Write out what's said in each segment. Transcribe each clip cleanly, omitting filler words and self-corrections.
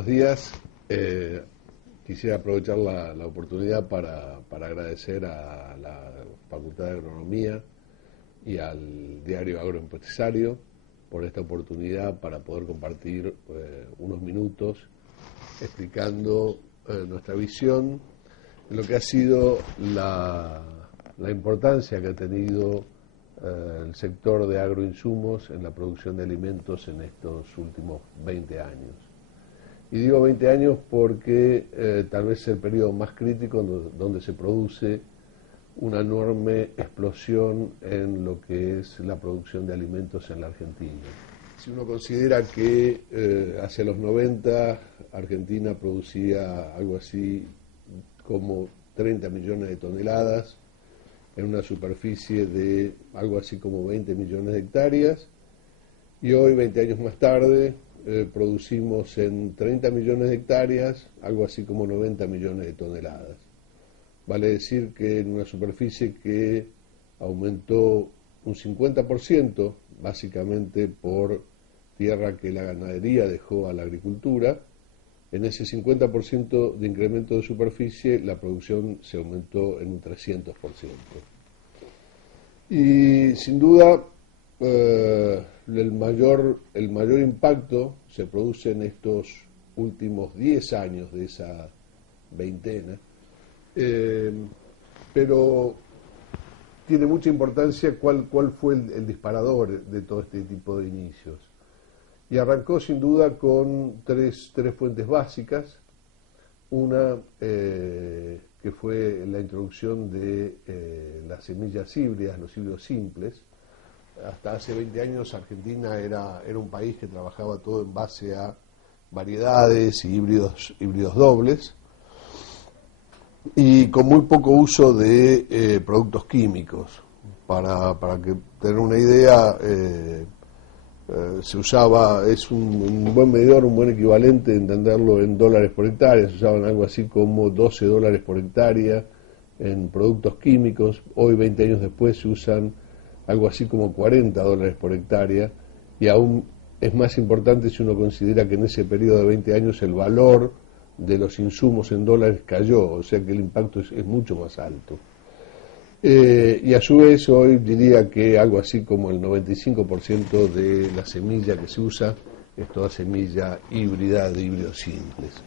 Buenos días. Quisiera aprovechar la oportunidad para agradecer a la Facultad de Agronomía y al diario Agroempresario por esta oportunidad para poder compartir unos minutos explicando nuestra visión de lo que ha sido la importancia que ha tenido el sector de agroinsumos en la producción de alimentos en estos últimos 20 años. Y digo 20 años porque tal vez es el periodo más crítico donde se produce una enorme explosión en lo que es la producción de alimentos en la Argentina. Si uno considera que hacia los 90 Argentina producía algo así como 30 millones de toneladas, en una superficie de algo así como 20 millones de hectáreas, y hoy, 20 años más tarde, producimos en 30 millones de hectáreas algo así como 90 millones de toneladas. Vale decir que en una superficie que aumentó un 50%, básicamente por tierra que la ganadería dejó a la agricultura, en ese 50% de incremento de superficie la producción se aumentó en un 300%. Y sin duda el mayor impacto se produce en estos últimos 10 años de esa veintena, pero tiene mucha importancia cuál fue el disparador de todo este tipo de inicios. Y arrancó sin duda con tres fuentes básicas. Una que fue la introducción de las semillas híbridas, los híbridos simples. Hasta hace 20 años Argentina era un país que trabajaba todo en base a variedades y híbridos dobles, y con muy poco uso de productos químicos. Para que tener una idea, se usaba, es un buen medidor, un buen equivalente, entenderlo en dólares por hectárea, se usaban algo así como $12 por hectárea en productos químicos. Hoy, 20 años después, se usan algo así como $40 por hectárea, y aún es más importante si uno considera que en ese periodo de 20 años el valor de los insumos en dólares cayó, o sea que el impacto es mucho más alto. Y a su vez hoy diría que algo así como el 95% de la semilla que se usa es toda semilla híbrida de híbridos simples.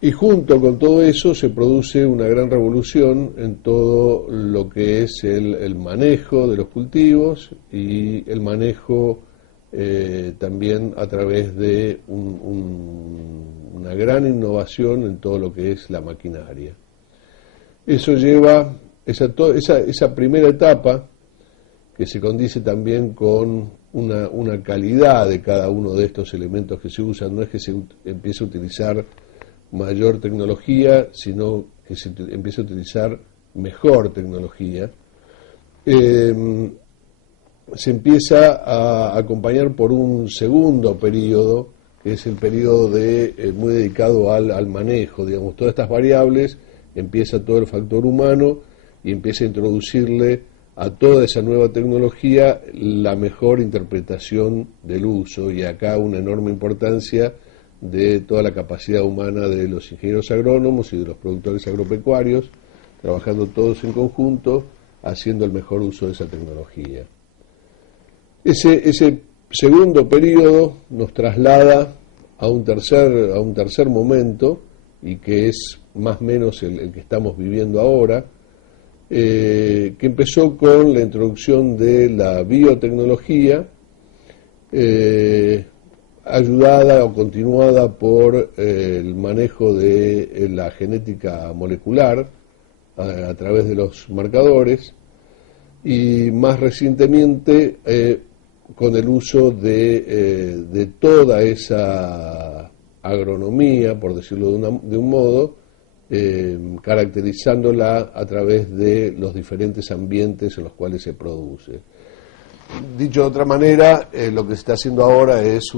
Y junto con todo eso se produce una gran revolución en todo lo que es el manejo de los cultivos y el manejo también a través de una gran innovación en todo lo que es la maquinaria. Eso lleva, esa primera etapa, que se condice también con una calidad de cada uno de estos elementos que se usan. No es que se empiece a utilizar mayor tecnología, sino que se empiece a utilizar mejor tecnología. Se empieza a acompañar por un segundo periodo, que es el periodo muy dedicado al manejo, digamos, todas estas variables. Empieza todo el factor humano y empieza a introducirle a toda esa nueva tecnología la mejor interpretación del uso, y acá una enorme importancia de toda la capacidad humana de los ingenieros agrónomos y de los productores agropecuarios, trabajando todos en conjunto, haciendo el mejor uso de esa tecnología. Ese segundo periodo nos traslada a un tercer momento, y que es más o menos el que estamos viviendo ahora, que empezó con la introducción de la biotecnología, ayudada o continuada por el manejo de la genética molecular a través de los marcadores, y más recientemente con el uso de toda esa agronomía, por decirlo de un modo, caracterizándola a través de los diferentes ambientes en los cuales se produce. Dicho de otra manera, lo que se está haciendo ahora es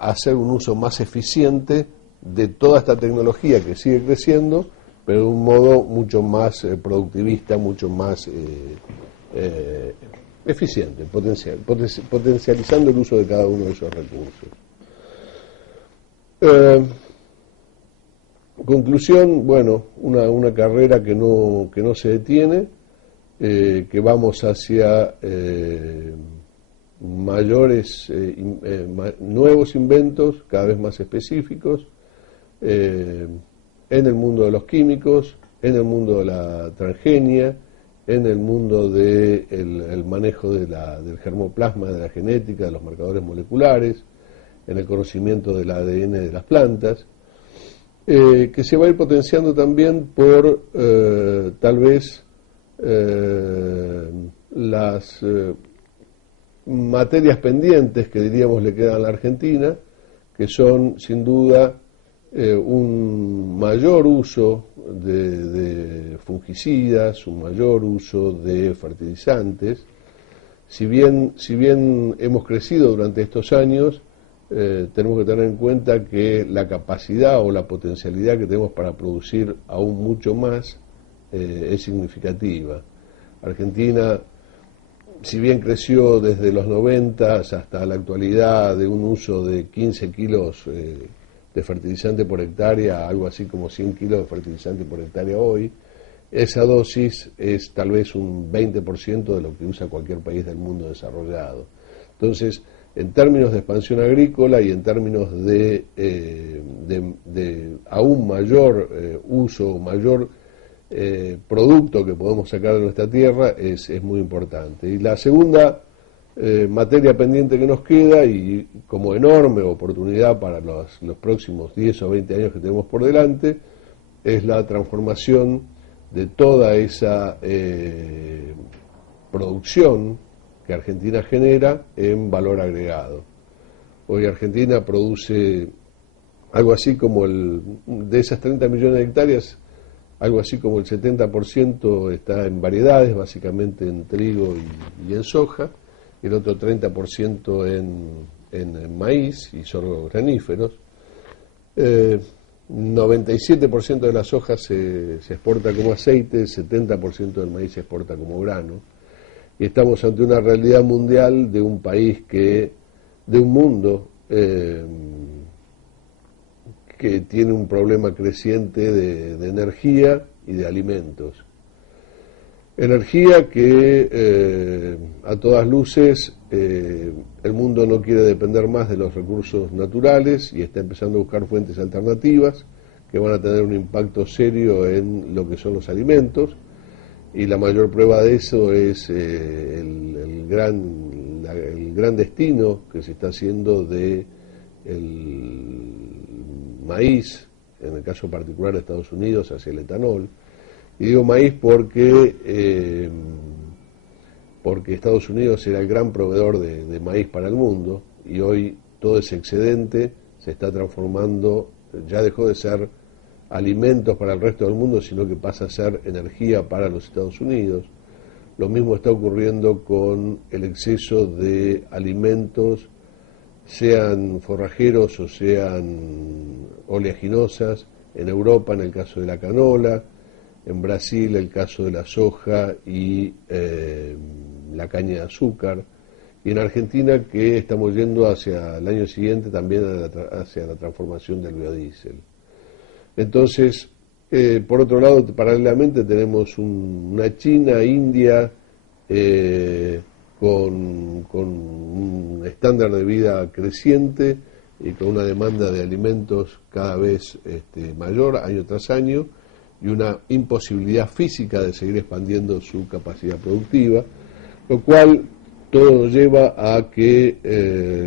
hacer un uso más eficiente de toda esta tecnología que sigue creciendo, pero de un modo mucho más productivista, mucho más eficiente, potencializando el uso de cada uno de esos recursos. Conclusión, bueno, una carrera que no se detiene, que vamos hacia mayores, nuevos inventos, cada vez más específicos, en el mundo de los químicos, en el mundo de la transgenia, en el mundo del el manejo del germoplasma, de la genética, de los marcadores moleculares, en el conocimiento del ADN de las plantas, que se va a ir potenciando también por tal vez las materias pendientes que diríamos le quedan a la Argentina, que son sin duda un mayor uso de fungicidas, un mayor uso de fertilizantes. Si bien hemos crecido durante estos años, tenemos que tener en cuenta que la capacidad o la potencialidad que tenemos para producir aún mucho más es significativa. Argentina, si bien creció desde los 90 hasta la actualidad de un uso de 15 kilos de fertilizante por hectárea, algo así como 100 kilos de fertilizante por hectárea hoy, esa dosis es tal vez un 20% de lo que usa cualquier país del mundo desarrollado. Entonces, en términos de expansión agrícola y en términos de aún mayor uso, mayor producto que podemos sacar de nuestra tierra, es muy importante. Y la segunda materia pendiente que nos queda, y como enorme oportunidad para los próximos 10 o 20 años que tenemos por delante, es la transformación de toda esa producción que Argentina genera en valor agregado. Hoy Argentina produce algo así como de esas 30 millones de hectáreas, algo así como el 70% está en variedades, básicamente en trigo y en soja, y el otro 30% en maíz y sorgo graníferos. 97% de la soja se exporta como aceite, 70% del maíz se exporta como grano. Y estamos ante una realidad mundial de un país de un mundo que tiene un problema creciente de energía y de alimentos. Energía que a todas luces el mundo no quiere depender más de los recursos naturales y está empezando a buscar fuentes alternativas que van a tener un impacto serio en lo que son los alimentos. Y la mayor prueba de eso es el gran destino que se está haciendo de el maíz, en el caso particular de Estados Unidos, hacia el etanol. Y digo maíz porque Estados Unidos era el gran proveedor de maíz para el mundo, y hoy todo ese excedente se está transformando, ya dejó de ser alimentos para el resto del mundo, sino que pasa a ser energía para los Estados Unidos. Lo mismo está ocurriendo con el exceso de alimentos, sean forrajeros o sean oleaginosas, en Europa en el caso de la canola, en Brasil el caso de la soja y la caña de azúcar, y en Argentina que estamos yendo hacia el año siguiente también hacia la transformación del biodiesel. Entonces, por otro lado, paralelamente tenemos una China, India, con un estándar de vida creciente y con una demanda de alimentos cada vez mayor año tras año, y una imposibilidad física de seguir expandiendo su capacidad productiva, lo cual todo nos lleva a que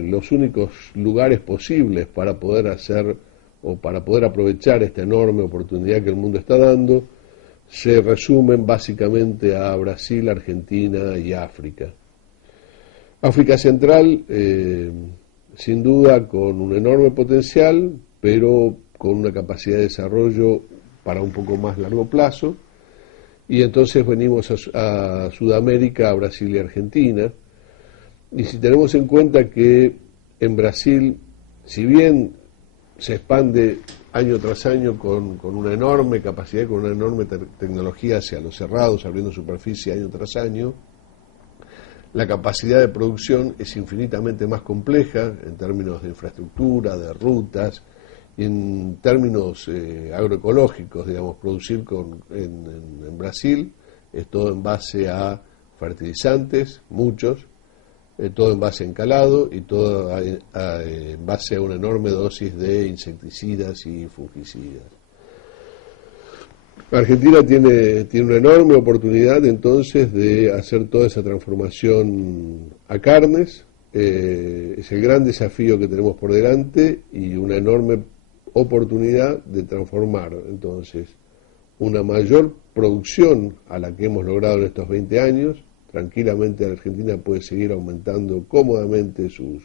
los únicos lugares posibles para poder hacer o para poder aprovechar esta enorme oportunidad que el mundo está dando se resumen básicamente a Brasil, Argentina y África. África Central, sin duda, con un enorme potencial, pero con una capacidad de desarrollo para un poco más largo plazo, y entonces venimos a Sudamérica, a Brasil y Argentina, y si tenemos en cuenta que en Brasil, si bien se expande año tras año con una enorme capacidad, con una enorme tecnología hacia los cerrados, abriendo superficie año tras año, la capacidad de producción es infinitamente más compleja en términos de infraestructura, de rutas Y en términos agroecológicos, digamos, producir en Brasil es todo en base a fertilizantes, muchos, todo en base a encalado y todo en base a una enorme dosis de insecticidas y fungicidas. Argentina tiene una enorme oportunidad entonces de hacer toda esa transformación a carnes. Es el gran desafío que tenemos por delante y una enorme oportunidad de transformar entonces una mayor producción a la que hemos logrado en estos 20 años. Tranquilamente la Argentina puede seguir aumentando cómodamente sus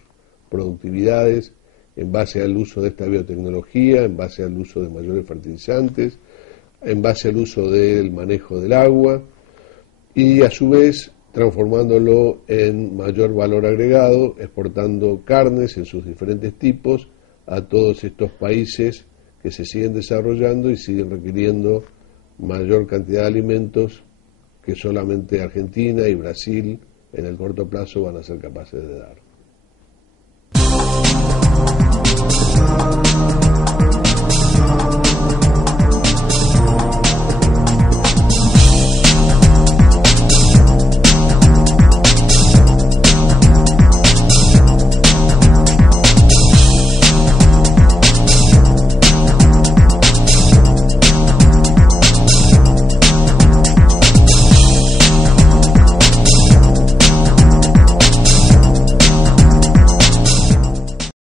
productividades en base al uso de esta biotecnología, en base al uso de mayores fertilizantes, en base al uso del manejo del agua y a su vez transformándolo en mayor valor agregado, exportando carnes en sus diferentes tipos a todos estos países que se siguen desarrollando y siguen requiriendo mayor cantidad de alimentos que solamente Argentina y Brasil en el corto plazo van a ser capaces de dar.